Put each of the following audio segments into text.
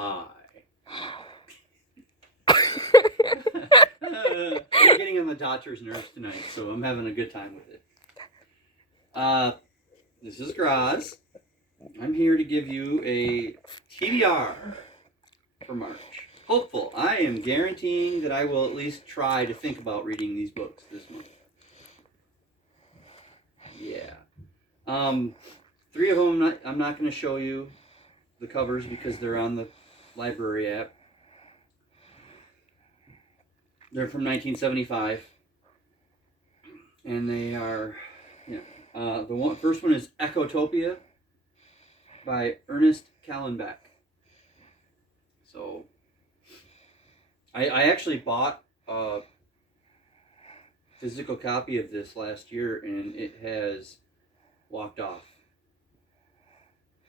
Hi. I'm getting on the doctor's nerves tonight, so I'm having a good time with it. This is Graz. I'm here to give you a TBR for March. Hopeful. I am guaranteeing that I will at least try to think about reading these books this month. Yeah. 3 of them I'm not going to show you the covers because they're on the library app. They're from 1975, and they are, the first one is Echotopia by Ernest Callenbeck. So, I actually bought a physical copy of this last year, and it has walked off.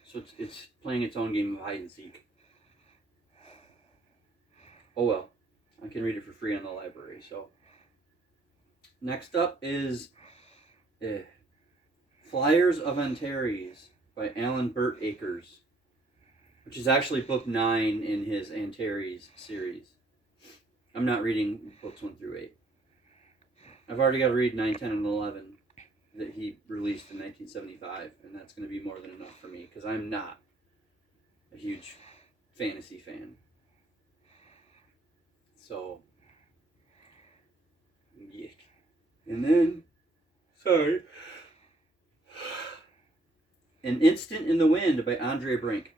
So it's playing its own game of hide and seek. Oh well. I can read it for free on the library. So next up is Flyers of Antares by Alan Burt Akers, which is actually book 9 in his Antares series. I'm not reading books 1 through 8. I've already got to read 9, 10, and 11 that he released in 1975, and that's going to be more than enough for me because I'm not a huge fantasy fan. So, yeah. And then, An Instant in the Wind by Andre Brink.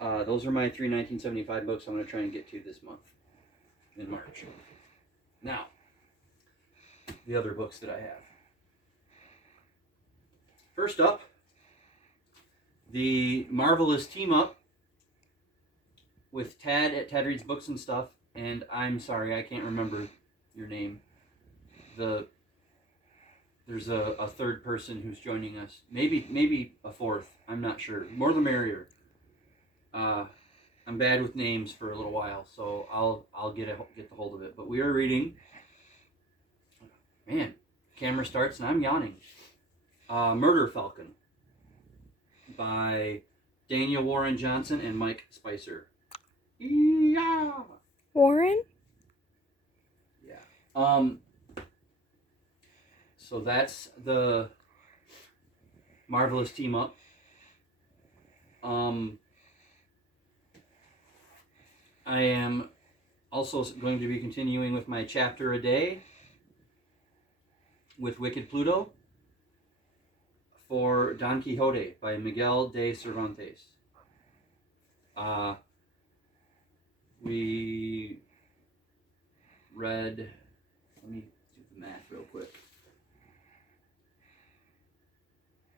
Those are my 3 1975 books I'm going to try and get to this month, in March. Now, the other books that I have. First up, the Marvelous Team Up with Tad at Tad Reads Books and Stuff, and I'm sorry, I can't remember your name. There's a third person who's joining us. Maybe a fourth. I'm not sure. More the merrier. I'm bad with names for a little while, so I'll get the hold of it. But we are reading. Man, camera starts and I'm yawning. Murder Falcon by Daniel Warren Johnson and Mike Spicer. Yeah. Warren? Yeah. So that's the Marvelous Team Up. I am also going to be continuing with my chapter a day with Wicked Pluto for Don Quixote by Miguel de Cervantes. We read, let me do the math real quick,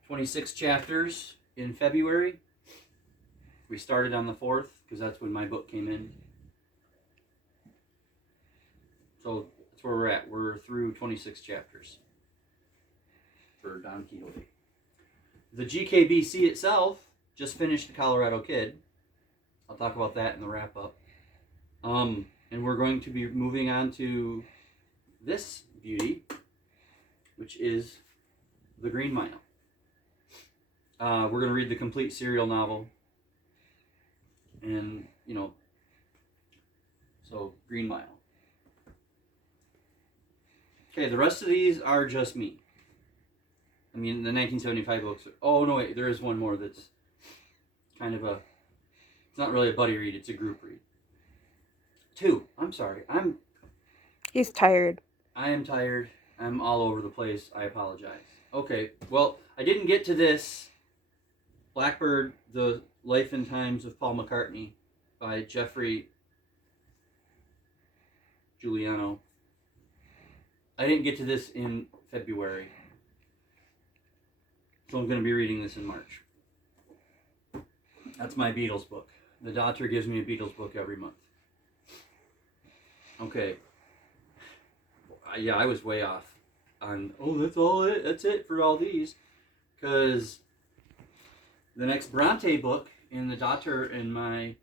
26 chapters in February. We started on the 4th because that's when my book came in. So that's where we're at. We're through 26 chapters for Don Quixote. The GKBC itself just finished The Colorado Kid. I'll talk about that in the wrap-up. And we're going to be moving on to this beauty, which is The Green Mile. We're going to read the complete serial novel. And, so Green Mile. Okay, the rest of these are just me. I mean, the 1975 books. Oh, no, wait, there is one more that's kind of it's not really a buddy read, it's a group read. 2. I'm sorry. He's tired. I am tired. I'm all over the place. I apologize. Okay, well, I didn't get to this. Blackbird, The Life and Times of Paul McCartney by Jeffrey Giuliano. I didn't get to this in February. So I'm going to be reading this in March. That's my Beatles book. The doctor gives me a Beatles book every month. Okay. Yeah, I was way off on, that's it for all these. Because the next Bronte book in the doctor and my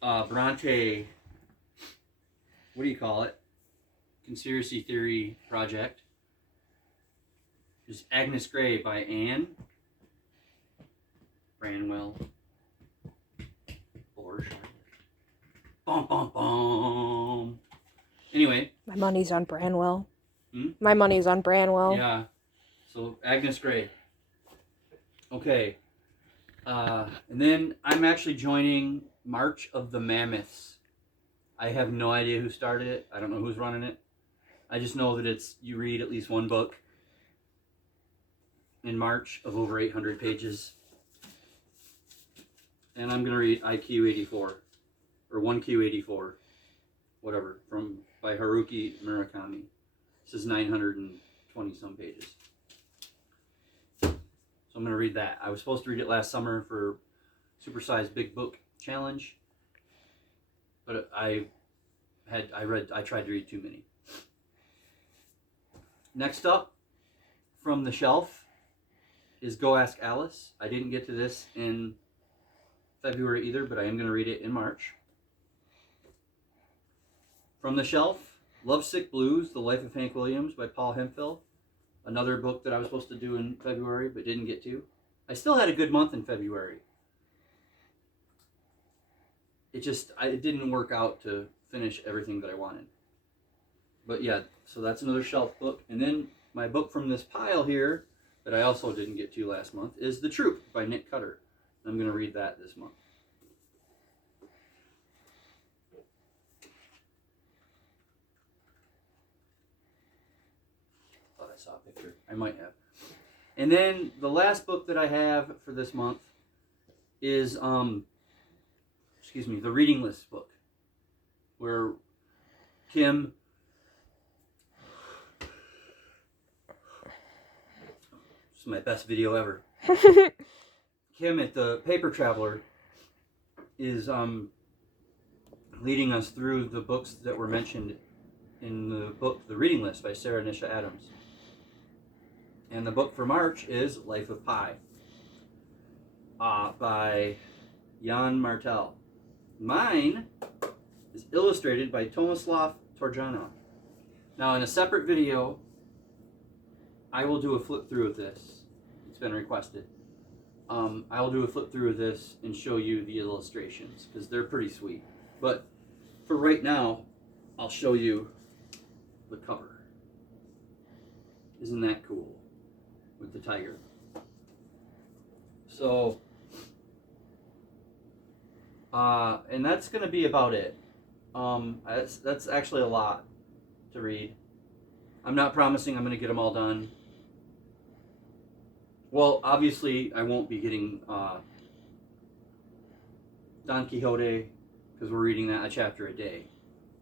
Bronte, what do you call it? Conspiracy theory project is Agnes Grey by Anne Branwell Bum, bum, bum. Anyway. My money's on Branwell. Hmm? My money's on Branwell. Yeah. So Agnes Grey. Okay. And then I'm actually joining March of the Mammoths. I have no idea who started it. I don't know who's running it. I just know that you read at least one book in March of over 800 pages. And I'm going to read IQ 84 or 1Q84, whatever, by Haruki Murakami. This is 920 some pages. So I'm going to read that. I was supposed to read it last summer for Supersized Big Book Challenge, but I tried to read too many. Next up from the shelf is Go Ask Alice. I didn't get to this in February either, but I am going to read it in March. From the shelf, Lovesick Blues, The Life of Hank Williams by Paul Hemphill. Another book that I was supposed to do in February but didn't get to. I still had a good month in February. It didn't work out to finish everything that I wanted. But yeah, so that's another shelf book. And then my book from this pile here that I also didn't get to last month is The Troop by Nick Cutter. I'm going to read that this month. Thought I saw a picture. I might have. And then the last book that I have for this month is, the Reading List book, where Kim this is my best video ever. Kim at the Paper Traveler is leading us through the books that were mentioned in the book The Reading List by Sarah Nisha Adams. And the book for March is Life of Pi by Jan Martel. Mine is illustrated by Tomislav Torjanov. Now, in a separate video, I will do a flip through of this. It's been requested. I will do a flip through of this and show you the illustrations because they're pretty sweet. But for right now, I'll show you the cover. Isn't that cool? With the tiger. So, and that's going to be about it. That's actually a lot to read. I'm not promising I'm going to get them all done. Well, obviously, I won't be getting Don Quixote because we're reading that a chapter a day.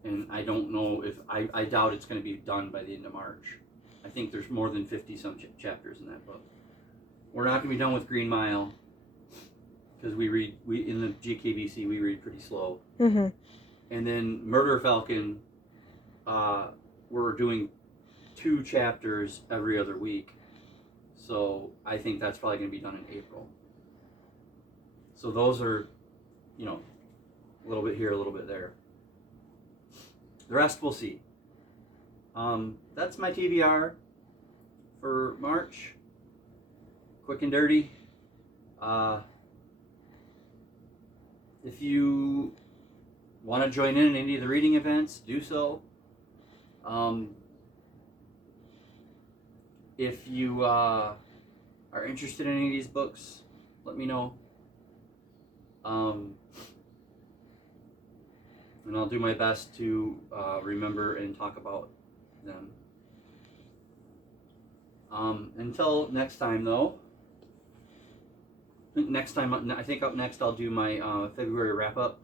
And I don't know if, I doubt it's going to be done by the end of March. I think there's more than 50 some chapters in that book. We're not going to be done with Green Mile because we in the GKBC, we read pretty slow. Mm-hmm. And then Murder Falcon, we're doing 2 chapters every other week. So I think that's probably going to be done in April. So those are, a little bit here, a little bit there. The rest we'll see. That's my TBR for March. Quick and dirty. If you want to join in any of the reading events, do so. If you are interested in any of these books, let me know. And I'll do my best to remember and talk about them. Until next time, though. Next time, I think up next I'll do my February wrap-up.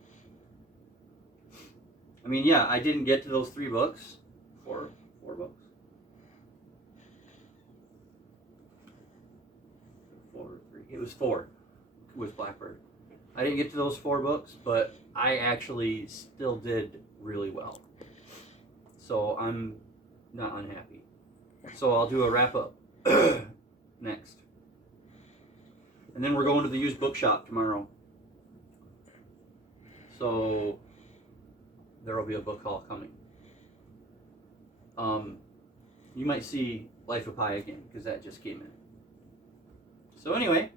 I mean, yeah, I didn't get to those 3 books. 4 books. 4, 3. It was 4 with Blackbird. I didn't get to those 4 books, but I actually still did really well. So I'm not unhappy. So I'll do a wrap-up next. And then we're going to the used bookshop tomorrow. So there will be a book haul coming. You might see Life of Pi again, because that just came in. So anyway,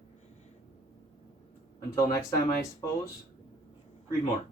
until next time, I suppose, read more.